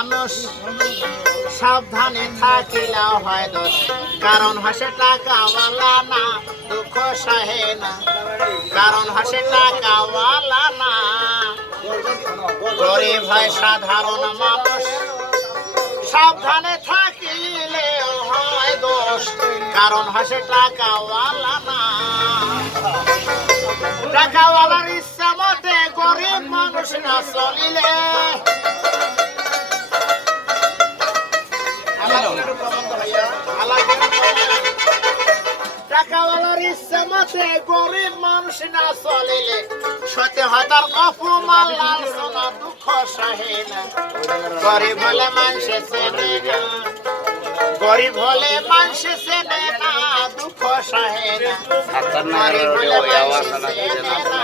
মানুষ সাবধানে থাকিলা হয় দোষ, কারণ হাসে টাকাওয়ালা না দুঃখ সহে না, কারণ হাসে টাকাওয়ালা না। গরিব হয় সাধারণ মানুষ সাবধানে থাকিলে হয় দোষ, কারণ হাসে টাকাওয়ালা না। টাকাওয়ালার ইচ্ছা মতে গরিব মানুষ না চলিলে, টাকাওয়ালার ইচ্ছা মতে গরিব মানুষ না চলিলে সতে হয় তার অপমান লাঞ্ছনা দুঃখ সহে না। গরিব হলে মানুষে চেনে না, গরিব হলে মানুষে চেনে না দুঃখ সহে না, গরিব হলে মানুষে চেনে না।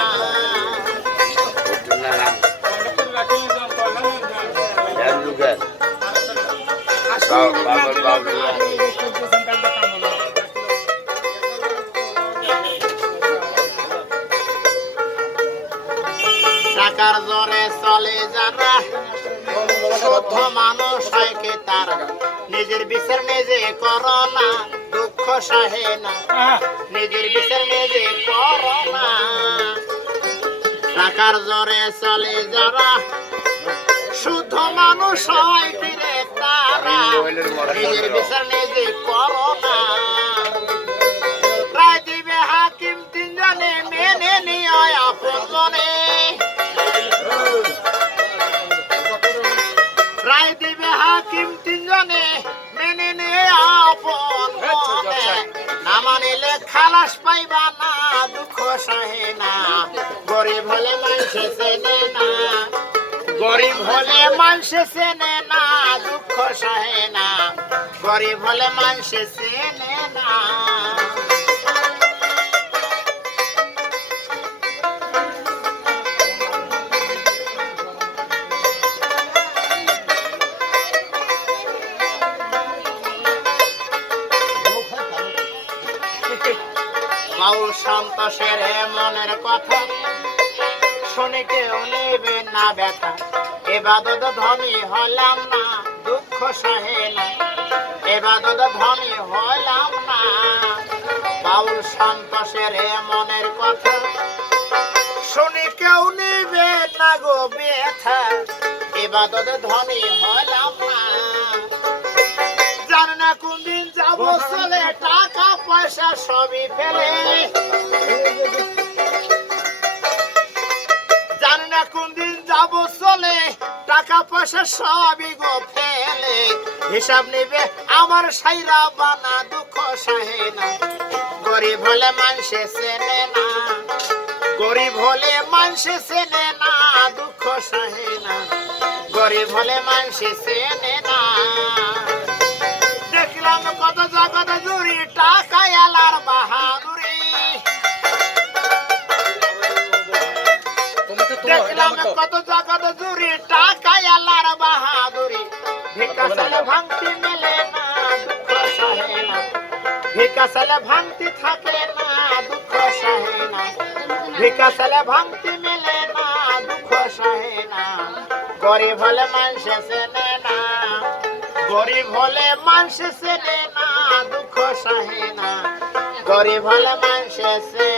টাকার জোরে চলে যারা শুদ্ধ মানুষ হয় কি তারা, নিজের বিচার নিজে করো না দুঃখ সহে না, নিজের বিচার নিজে করো না। টাকার জোরে চলে যারা শুদ্ধ মানুষ হয় কি রে তারা, নিজের বিচার নিজে করো না। রায় দিবে হাকিম তিনজনে মেনে নিয়ে আপন মনে, রায় দিবে হাকিম তিনজনে মেনে নিয়ে আপন মনে, না মানিলে খালাস পাইবা না দুঃখ সহে না। গরিব হলে মানুষে চেনে না, গরিব হলে মানুষে চেনে না দুঃখ সহে না, গরিব হলে মানুষে চেনে না। বাউল সন্তোষের মনের কথা শুনে কেউ নেবে না ব্যথা, এবাদত ধনী হলাম না দুঃখ সহে না, এবাদত ধনী হলাম না। বাউল সন্তোষের মনের কথা শুনে কেউ নেবে না গো ব্যথা, এবাদত ধনী হলাম না। জান না কোন দিন যাবো চলে টাকা পয়সা সবই ফেলে, জান না কোন দিন যাবো চলে টাকা পয়সা সবই গো ফেলে, হিসাব নিবে আমার সাইরা বানা দুঃখ সহে না। গরিব হলে মানুষে চেনে না, গরিব হলে মানুষে চেনে না দুঃখ সহে না, গরিব হলে মানুষে চেনে না। দেখলাম কত জগৎ জুড়ি টাকা এলার বাহাদুরি, দেখলাম কত জগৎ জুড়ি টাকা এলার বাহাদুরি, ভিক্ষা চালে ভাঙতি মেলে না দুঃখ সহে না, ভিক্ষা চালে ভাঙতি থাকে না দুঃখ সহে না, ভিক্ষা চালে ভাঙতি মেলে না দুঃখ সহে না। গরিব হলে মানুষে চেনে না, গরিব হলে মানুষে চেনে না দুঃখ সহে না, গরিব হলে মানুষে চেনে